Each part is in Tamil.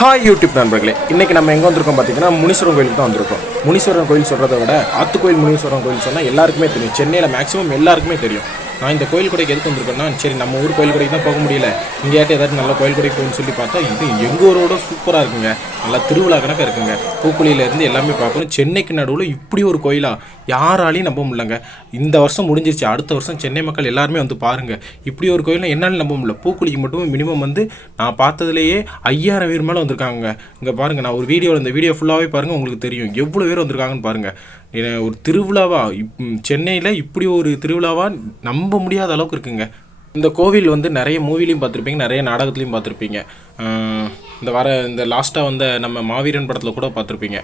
ஹாய் யூடியூப் நண்பர்களே, இன்றைக்கி நம்ம எங்கே வந்திருக்கோம் பார்த்தீங்கன்னா முனீஸ்வரன் கோயிலுக்கு தான் வந்திருக்கோம். முனீஸ்வரன் கோயில் சொல்கிறத விட ஆத்துக்கோயில் முனீஸ்வரன் கோயில் சொன்னால் எல்லாருக்குமே தெரியும். சென்னையில் மேக்ஸிமம் எல்லாருக்குமே தெரியும். நான் இந்த கோயில் கொடைக்கு எதுக்கு வந்திருக்கேன்னா, சரி நம்ம ஊர் கோயில் கொடைக்கு தான் போக முடியல, இங்கேயாட்டி ஏதாச்சும் நல்ல கோயில் கொடைக்கு போகணும்னு சொல்லி பார்த்தா இது எங்கள் ஊரோட சூப்பராக இருக்குங்க. நல்லா திருவிழா கணக்காக இருக்குங்க. பூக்குழியிலேருந்து எல்லாமே பார்க்கணும். சென்னைக்கு நடுவில் இப்படி ஒரு கோயிலா யாராலையும் நம்ப முடியலங்க. இந்த வருஷம் முடிஞ்சிருச்சு, அடுத்த வருஷம் சென்னை மக்கள் எல்லாருமே வந்து பாருங்கள். இப்படி ஒரு கோயிலை என்னாலும் நம்ப முடியல. பூக்குழிக்கு மட்டும் மினிமம் வந்து நான் பார்த்ததுலேயே 5000 பேர் மேலே வந்திருக்காங்க. இங்கே பாருங்கள், நான் ஒரு வீடியோவில் இந்த வீடியோ ஃபுல்லாகவே பாருங்கள், உங்களுக்கு தெரியும் எவ்வளோ பேர் வந்திருக்காங்கன்னு பாருங்கள். ஒரு திருவிழாவா சென்னையில் இப்படி ஒரு திருவிழாவா நம்ப முடியாத அளவுக்கு இருக்குங்க. இந்த கோவில் வந்து நிறைய மூவிலையும் பார்த்துருப்பீங்க, நிறைய நாடகத்துலையும் பார்த்துருப்பீங்க. இந்த லாஸ்ட்டாக வந்த நம்ம மாவீரன் படத்தில் கூட பார்த்துருப்பீங்க.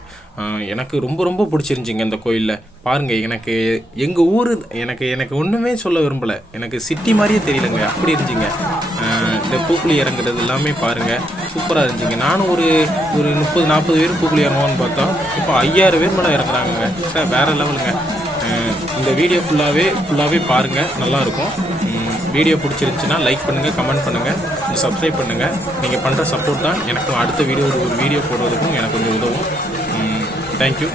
எனக்கு ரொம்ப ரொம்ப பிடிச்சிருந்துச்சிங்க இந்த கோயிலில். பாருங்கள், எனக்கு எங்கள் ஊர் எனக்கு ஒன்றுமே சொல்ல விரும்பலை. எனக்கு சிட்டி மாதிரியே தெரியலங்க, அப்படி இருந்துச்சிங்க. இந்த பூக்குழி இறங்குறது எல்லாமே பாருங்கள், சூப்பராக இருந்துச்சிங்க. நானும் ஒரு 30-40 பேர் பூக்குழி இறங்குவான்னு பார்த்தா இப்போ 5000 பேர் மேலே இறங்குறாங்கங்க. சார் வேறு லெவலுங்க. இந்த வீடியோ ஃபுல்லாகவே பாருங்கள், நல்லாயிருக்கும். வீடியோ பிடிச்சிருந்துச்சின்னா லைக் பண்ணுங்கள், கமெண்ட் பண்ணுங்கள், சப்ஸ்கிரைப் பண்ணுங்கள். நீங்கள் பண்ணுற சப்போர்ட் தான் எனக்கு அடுத்த ஒரு வீடியோ போடுறதுக்கும் எனக்கு கொஞ்சம் உதவும். தேங்க்யூ.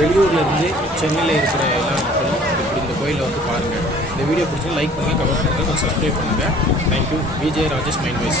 வெளியூர்லேருந்து சென்னையில் இருக்கிற எல்லா மக்களும் இப்படி இந்த கோயிலில் வந்து பாருங்கள். இந்த வீடியோ பிடிச்சா லைக் பண்ணுங்கள், கமெண்ட் பண்ணுங்கள், கொஞ்சம் சப்ஸ்கிரைப் பண்ணுங்கள். Thank you. Vijay Rajesh mind wise.